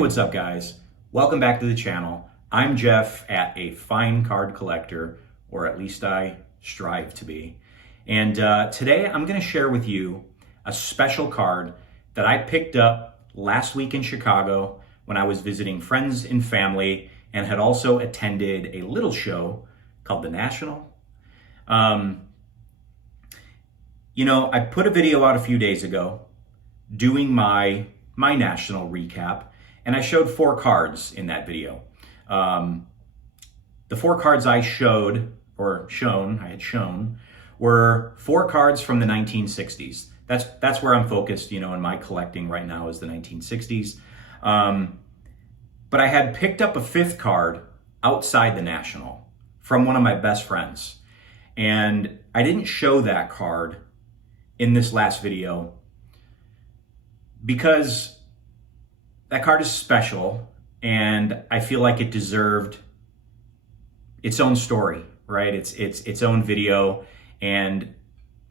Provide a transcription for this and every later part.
what's up guys? Welcome back to the channel. I'm Jeff at A Fine Card Collector, or at least I strive to be. And today I'm gonna share with you a special card that I picked up last week in Chicago when I was visiting friends and family and had also attended a little show called The National. I put a video out a few days ago doing my national recap, and I showed 4 cards in that video. The 4 cards I had shown were 4 cards from the 1960s. That's where I'm focused, in my collecting right now is the 1960s. But I had picked up a 5th card outside the National from one of my best friends. And I didn't show that card in this last video because that card is special and I feel like it deserved its own story, right? Its own video and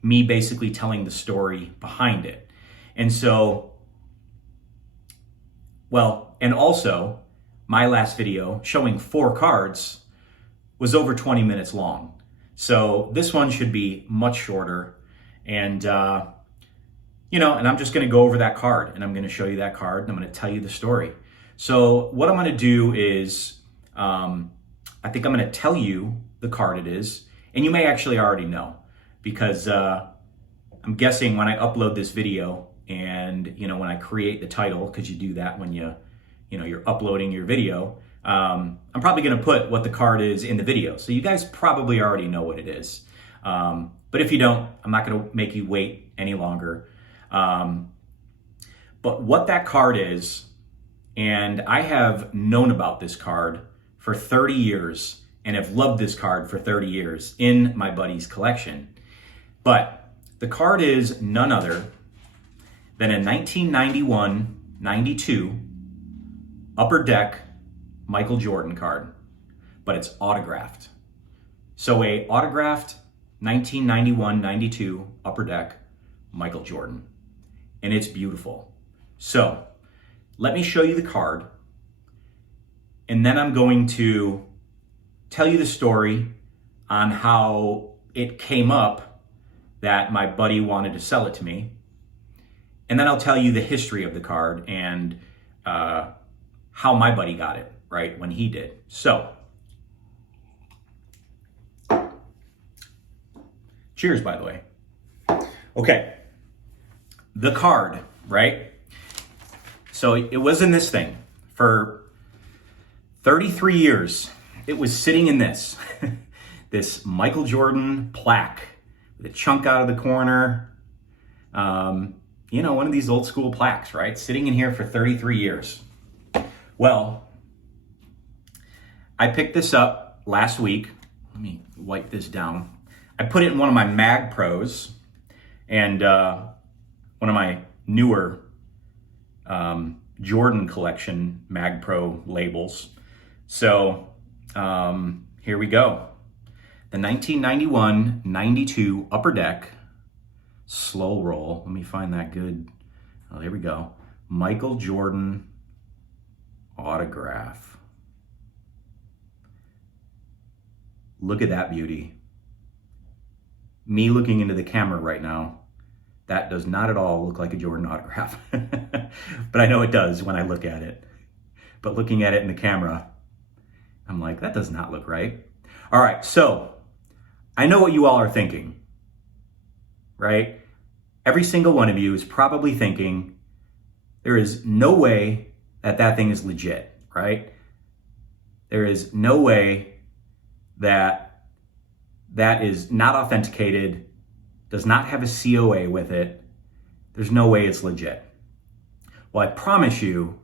me basically telling the story behind it. And so, and also my last video showing 4 cards was over 20 minutes long. So this one should be much shorter. And, and I'm just going to go over that card and I'm going to show you that card and I'm going to tell you the story. So what I'm going to do is, I think I'm going to tell you the card it is, and you may actually already know because, I'm guessing when I upload this video and, when I create the title, because you do that when you're uploading your video, I'm probably going to put what the card is in the video. So you guys probably already know what it is. But if you don't, I'm not going to make you wait any longer. But what that card is, and I have known about this card for 30 years and have loved this card for 30 years in my buddy's collection. But the card is none other than a 1991-92 Upper Deck Michael Jordan card, but it's autographed. So a autographed 1991-92 Upper Deck Michael Jordan. And it's beautiful. So let me show you the card. And then I'm going to tell you the story on how it came up that my buddy wanted to sell it to me. And then I'll tell you the history of the card and how my buddy got it, right, when he did. So, cheers, by the way. Okay, the card, right? So it was in this thing for 33 years. It was sitting in this, this Michael Jordan plaque with a chunk out of the corner. One of these old school plaques, right? Sitting in here for 33 years. Well, I picked this up last week. Let me wipe this down. I put it in one of my Mag Pros and one of my newer Jordan collection Mag Pro labels. So here we go. The 1991-92 Upper Deck slow roll. Let me find that good. Oh, there we go. Michael Jordan autograph. Look at that beauty. Me looking into the camera right now, that does not at all look like a Jordan autograph. But I know it does when I look at it. But looking at it in the camera, I'm like, that does not look right. All right, so I know what you all are thinking, right? Every single one of you is probably thinking, there is no way that thing is legit, right? There is no way that is not authenticated, does not have a COA with it. There's no way it's legit. Well, I promise you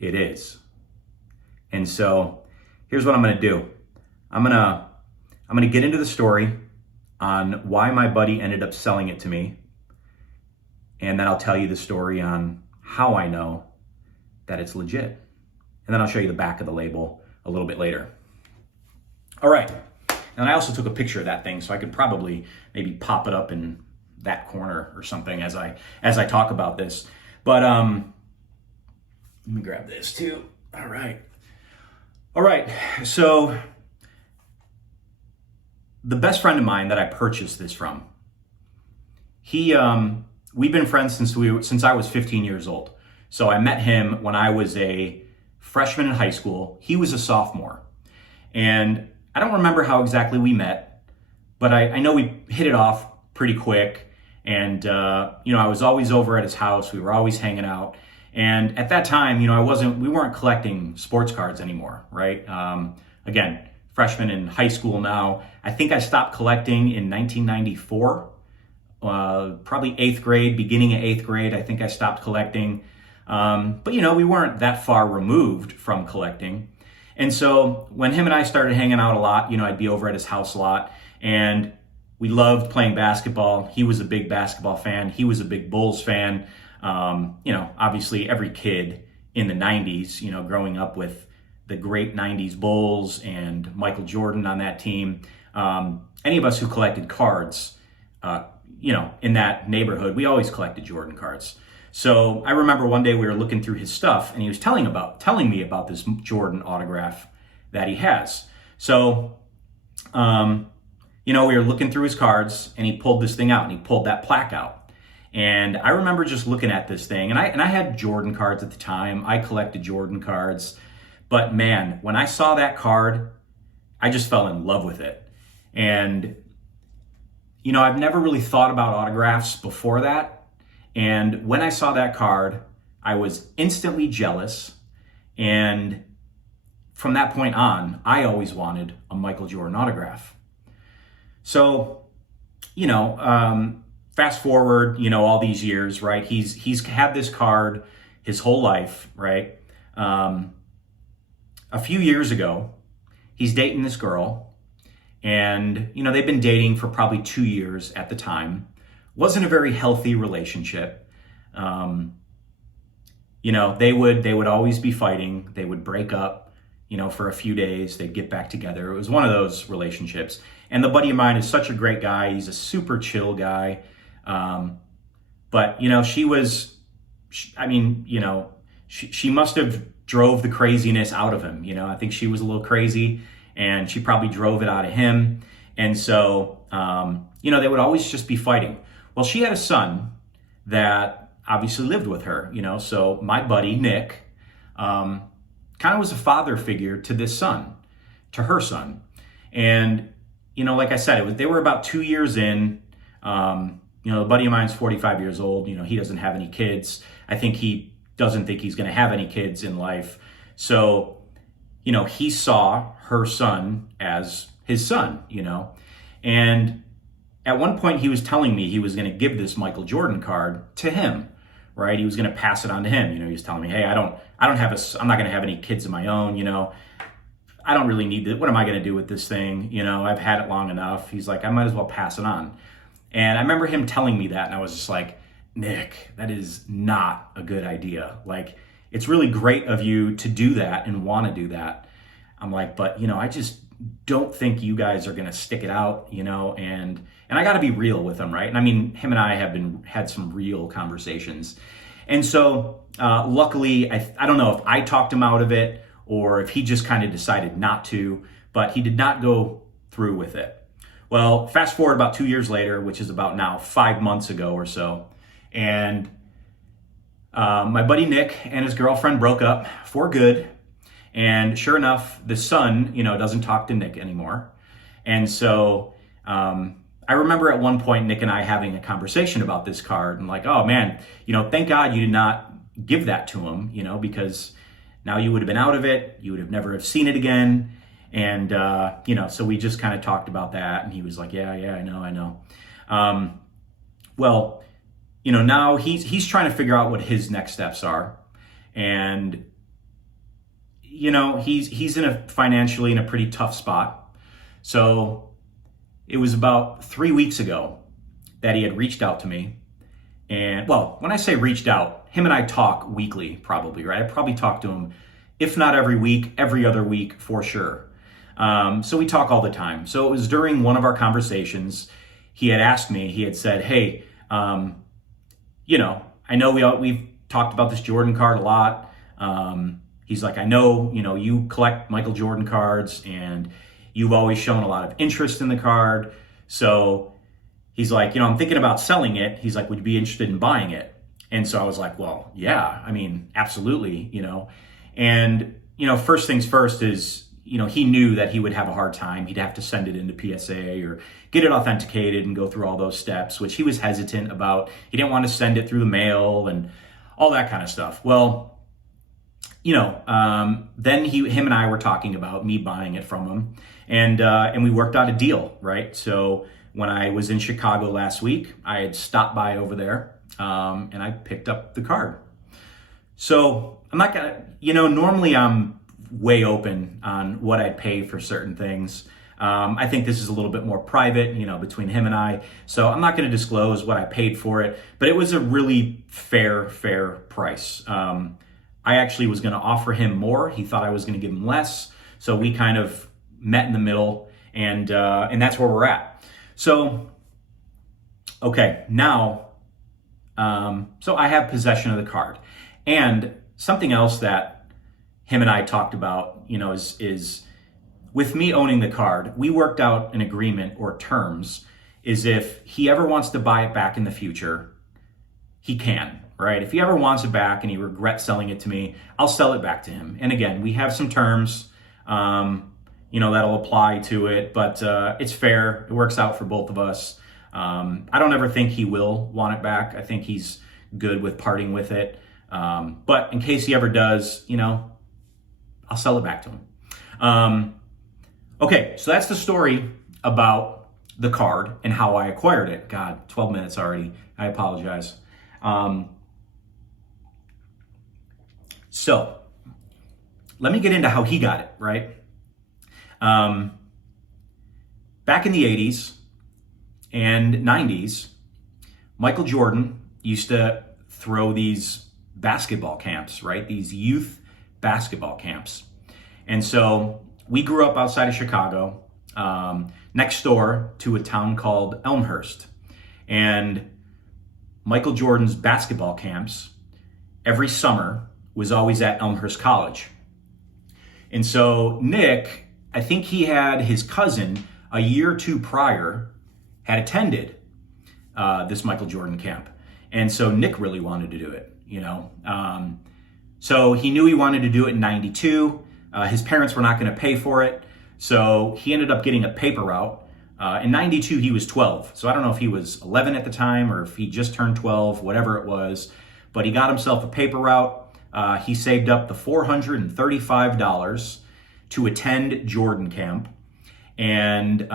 it is. And so here's what I'm going to do. I'm going to get into the story on why my buddy ended up selling it to me. And then I'll tell you the story on how I know that it's legit. And then I'll show you the back of the label a little bit later. All right. And I also took a picture of that thing so I could probably maybe pop it up in that corner or something as I talk about this. But Let me grab this too. All right. All right. So the best friend of mine that I purchased this from, we've been friends since I was 15 years old. So I met him when I was a freshman in high school. He was a sophomore. And I don't remember how exactly we met, but I know we hit it off pretty quick. And, I was always over at his house. We were always hanging out. And at that time, we weren't collecting sports cards anymore, right? Again, freshman in high school now. I think I stopped collecting in 1994, probably 8th grade, beginning of 8th grade. I think I stopped collecting. But we weren't that far removed from collecting. And so when him and I started hanging out a lot, I'd be over at his house a lot, and we loved playing basketball. He was a big basketball fan. He was a big Bulls fan. Obviously every kid in the 90s, growing up with the great 90s Bulls and Michael Jordan on that team, any of us who collected cards, in that neighborhood, we always collected Jordan cards. So I remember one day we were looking through his stuff, and he was telling me about this Jordan autograph that he has. So, we were looking through his cards, and he pulled this thing out, and he pulled that plaque out. And I remember just looking at this thing, and I had Jordan cards at the time. I collected Jordan cards. But man, when I saw that card, I just fell in love with it. And, I've never really thought about autographs before that. And when I saw that card, I was instantly jealous. And from that point on, I always wanted a Michael Jordan autograph. So, fast forward, all these years, right? He's had this card his whole life, right? A few years ago, he's dating this girl, and, they've been dating for probably 2 years at the time. Wasn't a very healthy relationship. They would always be fighting. They would break up, for a few days. They'd get back together. It was one of those relationships. And the buddy of mine is such a great guy. He's a super chill guy. But she must have drove the craziness out of him. I think she was a little crazy, and she probably drove it out of him. And so, they would always just be fighting. Well, she had a son that obviously lived with her, so my buddy, Nick, kind of was a father figure to this son, to her son. And, like I said, they were about 2 years in. The buddy of mine's 45 years old. He doesn't have any kids. I think he doesn't think he's going to have any kids in life. So, he saw her son as his son, and at one point he was telling me he was going to give this Michael Jordan card to him, right? He was going to pass it on to him. He was telling me, hey, I'm not going to have any kids of my own. I don't really need it. What am I going to do with this thing? I've had it long enough. He's like, I might as well pass it on. And I remember him telling me that, and I was just like, Nick, that is not a good idea. Like, it's really great of you to do that and want to do that. I'm like, but, I just don't think you guys are going to stick it out, and I got to be real with him, right? And I mean, him and I had some real conversations. And so, luckily, I don't know if I talked him out of it or if he just kind of decided not to, but he did not go through with it. Well, fast forward about 2 years later, which is about now 5 months ago or so, and my buddy Nick and his girlfriend broke up for good. And sure enough, the son, doesn't talk to Nick anymore. And so I remember at one point, Nick and I having a conversation about this card, and like, oh man, thank God you did not give that to him, because now you would have been out of it. You would have never have seen it again. And, so we just kind of talked about that, and he was like, yeah, I know. Well, now he's trying to figure out what his next steps are. And, he's financially in a pretty tough spot. So it was about 3 weeks ago that he had reached out to me. And, well, when I say reached out, him and I talk weekly, probably, right? I probably talk to him, if not every week, every other week for sure. So we talk all the time. So it was during one of our conversations, he had asked me, he had said, hey, I know we've talked about this Jordan card a lot. He's like, I know, you collect Michael Jordan cards and you've always shown a lot of interest in the card. So he's like, I'm thinking about selling it. He's like, would you be interested in buying it? And so I was like, well, yeah, I mean, absolutely, And, first things first is, he knew that he would have a hard time. He'd have to send it into PSA or get it authenticated and go through all those steps, which he was hesitant about. He didn't want to send it through the mail and all that kind of stuff. Well, then him and I were talking about me buying it from him, and we worked out a deal, right? So when I was in Chicago last week, I had stopped by over there, and I picked up the card. So I'm not gonna, normally I'm way open on what I'd pay for certain things. I think this is a little bit more private, between him and I. So I'm not going to disclose what I paid for it, but it was a really fair price. I actually was going to offer him more. He thought I was going to give him less. So we kind of met in the middle, and that's where we're at. So, okay, now, so I have possession of the card. And something else that him and I talked about, is with me owning the card, we worked out an agreement or terms is if he ever wants to buy it back in the future, he can. Right? If he ever wants it back and he regrets selling it to me, I'll sell it back to him. And again, we have some terms, that'll apply to it, but it's fair. It works out for both of us. I don't ever think he will want it back. I think he's good with parting with it. But in case he ever does, I'll sell it back to him. Okay, so that's the story about the card and how I acquired it. God, 12 minutes already. I apologize. So let me get into how he got it, right? Back in the 80s and 90s, Michael Jordan used to throw these basketball camps, right? These youth basketball camps. And so we grew up outside of Chicago, next door to a town called Elmhurst. And Michael Jordan's basketball camps every summer was always at Elmhurst College. And so Nick, I think he had his cousin a year or two prior had attended this Michael Jordan camp. And so Nick really wanted to do it, So he knew he wanted to do it in 92. His parents were not going to pay for it. So he ended up getting a paper route. In 92, he was 12. So I don't know if he was 11 at the time or if he just turned 12, whatever it was. But he got himself a paper route. He saved up the $435 to attend Jordan camp and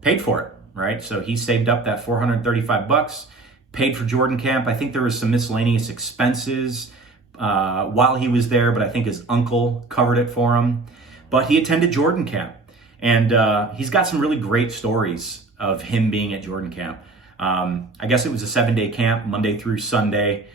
paid for it, right? So he saved up that $435, paid for Jordan camp. I think there was some miscellaneous expenses while he was there, but I think his uncle covered it for him. But he attended Jordan camp, and he's got some really great stories of him being at Jordan camp. I guess it was a 7-day camp, Monday through Sunday.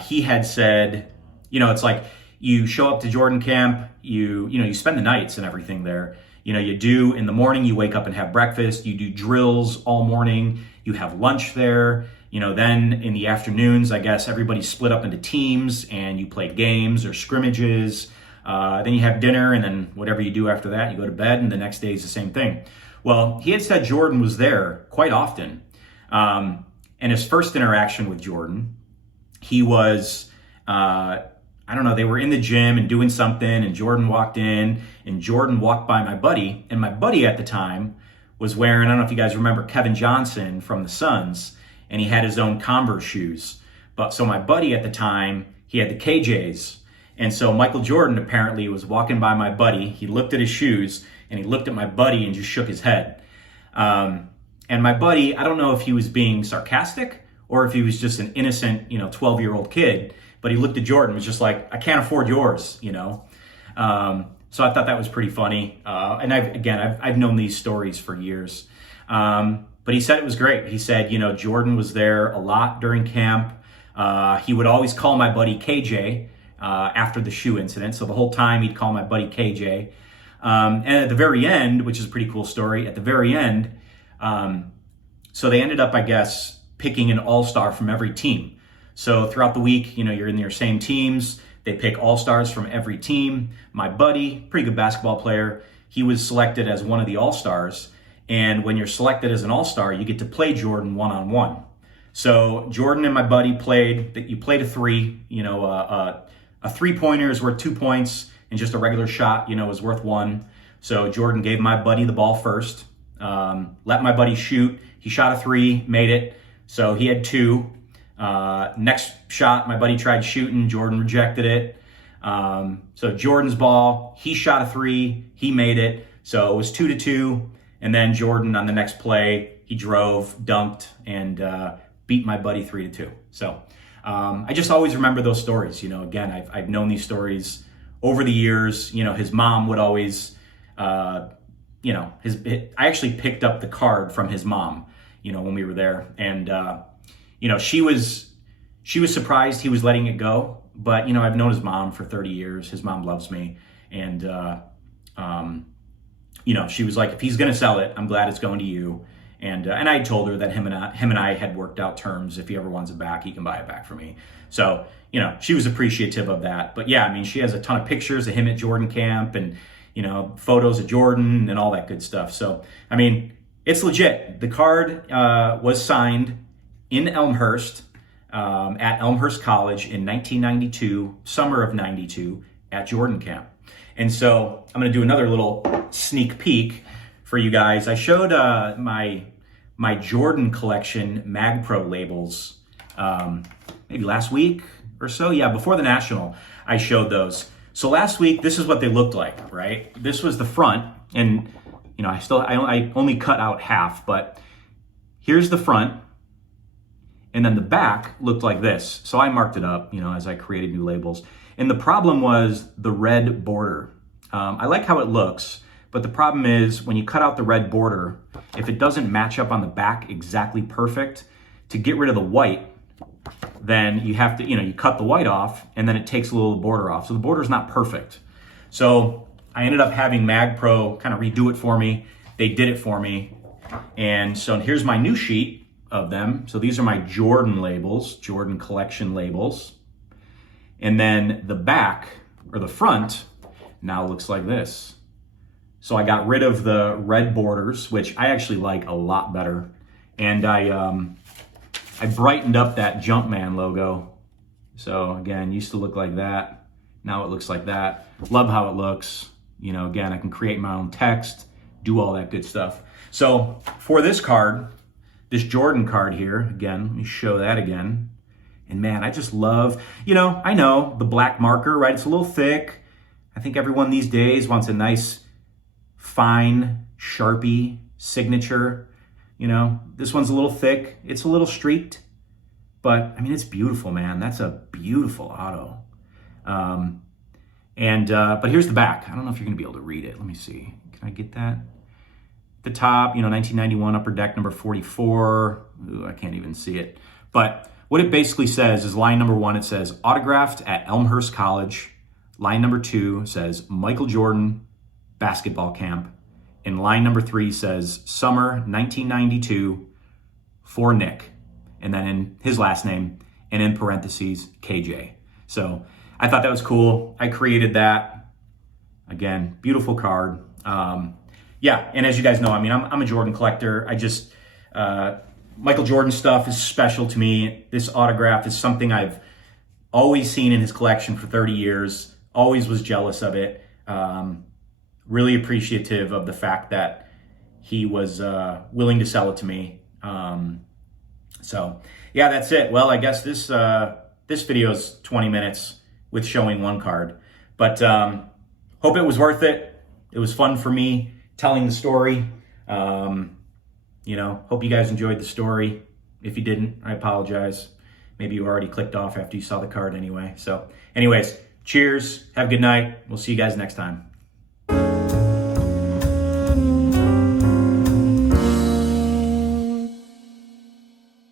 He had said, it's like you show up to Jordan camp, you spend the nights and everything there. You do in the morning, you wake up and have breakfast, you do drills all morning, you have lunch there. Then in the afternoons, I guess everybody's split up into teams and you play games or scrimmages. Then you have dinner, and then whatever you do after that, you go to bed, and the next day is the same thing. Well, he had said Jordan was there quite often. And his first interaction with Jordan, he was, they were in the gym and doing something, and Jordan walked in, and Jordan walked by my buddy, and my buddy at the time was wearing, I don't know if you guys remember Kevin Johnson from the Suns, and he had his own Converse shoes. But so my buddy at the time, he had the KJs. And so Michael Jordan apparently was walking by my buddy. He looked at his shoes and he looked at my buddy and just shook his head. And my buddy, I don't know if he was being sarcastic or if he was just an innocent, 12-year-old kid, but he looked at Jordan and was just like, I can't afford yours, So I thought that was pretty funny. And I've known these stories for years. But he said it was great. He said, Jordan was there a lot during camp. He would always call my buddy KJ after the shoe incident. So the whole time he'd call my buddy KJ. And at the very end, which is a pretty cool story, at the very end, so they ended up, I guess, picking an all-star from every team. So throughout the week, you're in your same teams. They pick all-stars from every team. My buddy, pretty good basketball player, he was selected as one of the all-stars. And when you're selected as an all-star, you get to play Jordan one-on-one. So Jordan and my buddy played. You played a three. A three-pointer is worth 2 points, and just a regular shot, is worth 1. So Jordan gave my buddy the ball first. Let my buddy shoot. He shot a 3, made it. So he had 2. Next shot, my buddy tried shooting. Jordan rejected it. So Jordan's ball, he shot a 3, he made it. So it was 2-2. And then Jordan on the next play, he drove, dunked, and beat my buddy 3-2. So I just always remember those stories. Again, I've known these stories over the years. His mom would always, I actually picked up the card from his mom, when we were there. And, she was surprised he was letting it go. But, I've known his mom for 30 years. His mom loves me. And, she was like, if he's going to sell it, I'm glad it's going to you. And I told her that him and I had worked out terms. If he ever wants it back, he can buy it back for me. So, she was appreciative of that. But yeah, she has a ton of pictures of him at Jordan camp and, photos of Jordan and all that good stuff. So, it's legit. The card was signed in Elmhurst at Elmhurst College in 1992, summer of 92 at Jordan camp. And so I'm going to do another little sneak peek for you guys. I showed my Jordan collection Mag Pro labels maybe last week or so. Yeah, before the National, I showed those. So last week, this is what they looked like, right? This was the front, and I only cut out half, but here's the front, and then the back looked like this. So I marked it up, as I created new labels. And the problem was the red border. I like how it looks, but the problem is when you cut out the red border, if it doesn't match up on the back exactly perfect, to get rid of the white, then you have to, you cut the white off, and then it takes a little border off. So the border's not perfect. So I ended up having Mag Pro kind of redo it for me. They did it for me. And so here's my new sheet of them. So these are my Jordan labels, Jordan collection labels. And then the back, or the front, now looks like this. So I got rid of the red borders, which I actually like a lot better. And I brightened up that Jumpman logo. So again, used to look like that. Now it looks like that. Love how it looks. Again, I can create my own text, do all that good stuff. So for this card, this Jordan card here, again, let me show that again. And man, I just love, I know the black marker, right? It's a little thick. I think everyone these days wants a nice, fine Sharpie signature. This one's a little thick. It's a little streaked, but it's beautiful, man. That's a beautiful auto. But here's the back. I don't know if you're gonna be able to read it. Let me see. Can I get that? The top, 1991 upper deck number 44. Ooh, I can't even see it. But what it basically says is line number 1, it says autographed at Elmhurst College. Line number 2 says Michael Jordan basketball camp. And line number 3 says summer 1992 for Nick. And then in his last name, and in parentheses, KJ. So I thought that was cool. I created that. Again, beautiful card. Yeah, and as you guys know, I'm a Jordan collector. Michael Jordan stuff is special to me. This autograph is something I've always seen in his collection for 30 years. Always was jealous of it. Really appreciative of the fact that he was willing to sell it to me. So yeah, that's it. Well, I guess this video is 20 minutes with showing one card, but hope it was worth it. It was fun for me telling the story. Hope you guys enjoyed the story. If you didn't, I apologize. Maybe you already clicked off after you saw the card anyway. So anyways, cheers. Have a good night. We'll see you guys next time.